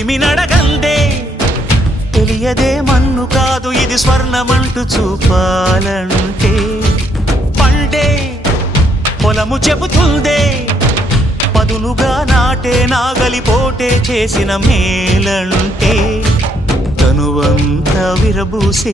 చెలిమి నడగందే తెలియదే మన్ను కాదు ఇది స్వర్ణమంటూ చూపాలంటే పండే పొలము చెబుతుందే పదునుగా నాటే నాగలిపోటే చేసిన మేలంటే తనువంతా విరబూసే